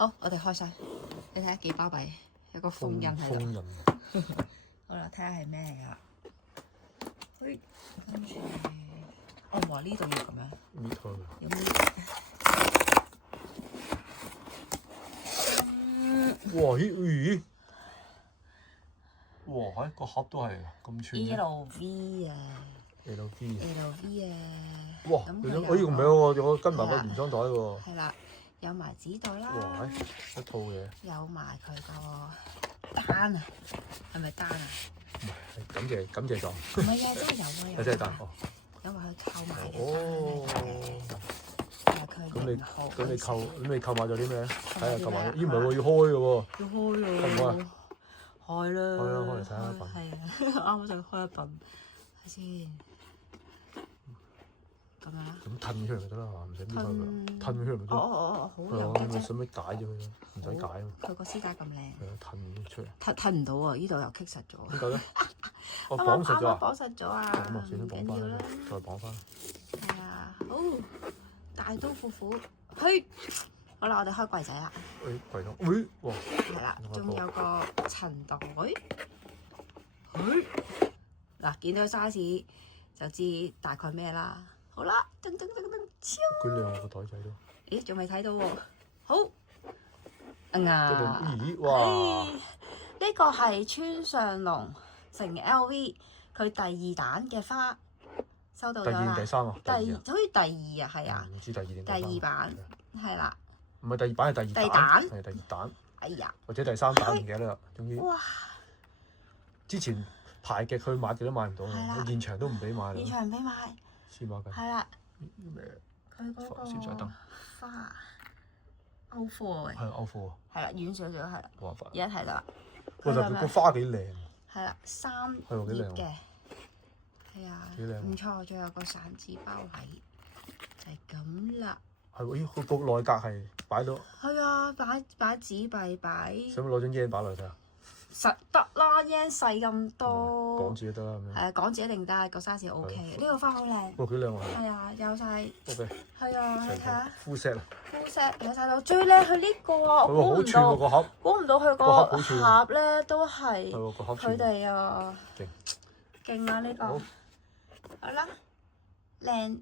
好，我哋開箱，你睇下幾巴閉，有個封印喺度。封印。好啦，睇下係咩嚟噶。嘿，跟住，哦，哇！呢度要咁樣。搣開佢。有搣。哇！咦？哇！個盒都係咁串嘅。LV 啊 LV 啊。哇！我呢個唔係喎，有跟埋個原裝袋喎。係啦，有埋紙袋啦。哇！一套嘢。有埋佢個單啊，係咪單啊？唔係，感謝狀。唔係啊，真係有啊，有。真係單哦。有埋佢購買嘅單哦。咁你購買咗啲咩？睇下購買咗。咦？唔係喎，要開嘅喎。要開喎。開唔開啊？開啦。開嚟睇下一份。係啊，啱啱想開一份，睇先。咁樣啦。咁褪出嚟咪得啦，唔使搣開佢。褪出嚟咪得。好有係啊，你使乜解咗佢？唔使解啊。佢個絲帶咁靚。係啊，褪出嚟。褪唔到啊！呢度又棘實咗。點解咧？我綁實咗啊！綁實咗啊！咁啊，算啦，綁翻啦，再綁翻。係啊，好大刀闊斧，去！好啦，我哋開櫃仔啦。櫃桶，哇！係啦，仲有個塵袋。嗱，見到 size 就知大概咩啦。好啦，噔，超！佢兩個袋仔都。咦，仲未睇到喎？好，咦？哇！呢個係村上隆成 LV 佢第二彈嘅花，收到咗啦。第二、第三啊？好似第二啊，係啊。唔知第二定第二版係啦。唔係第二版，係第二彈。係第二彈。哎呀！或者第三彈唔記得啦，終於。哇！之前排極去買極都買唔到啊！現場都唔俾買啦。現場唔俾買。黐孖筋。係啦。咩？佢嗰個閃彩燈。花歐貨嘅。係歐貨啊。係啦，遠少少係啦。哇！而家睇到啦。但係個花幾靚。係啦，3頁嘅。係啊。幾靚。唔錯，仲有個散紙包喺，就係咁啦。係喎，佢個內格係擺到。係啊，擺紙幣擺。使唔使攞張 yen 擺落去睇下？實得啦 ，yen 細咁多。港紙都得咁樣。係啊，港紙一定得，個 size OK。呢個花好靚。哇，幾靚喎！係啊，有晒。OK。係啊，你睇下。full set 啊。full set 有晒到，最靚佢呢個啊！我估唔到。個盒。估唔到佢個盒咧都係佢哋啊。勁。勁啊！呢個。好啦，靚。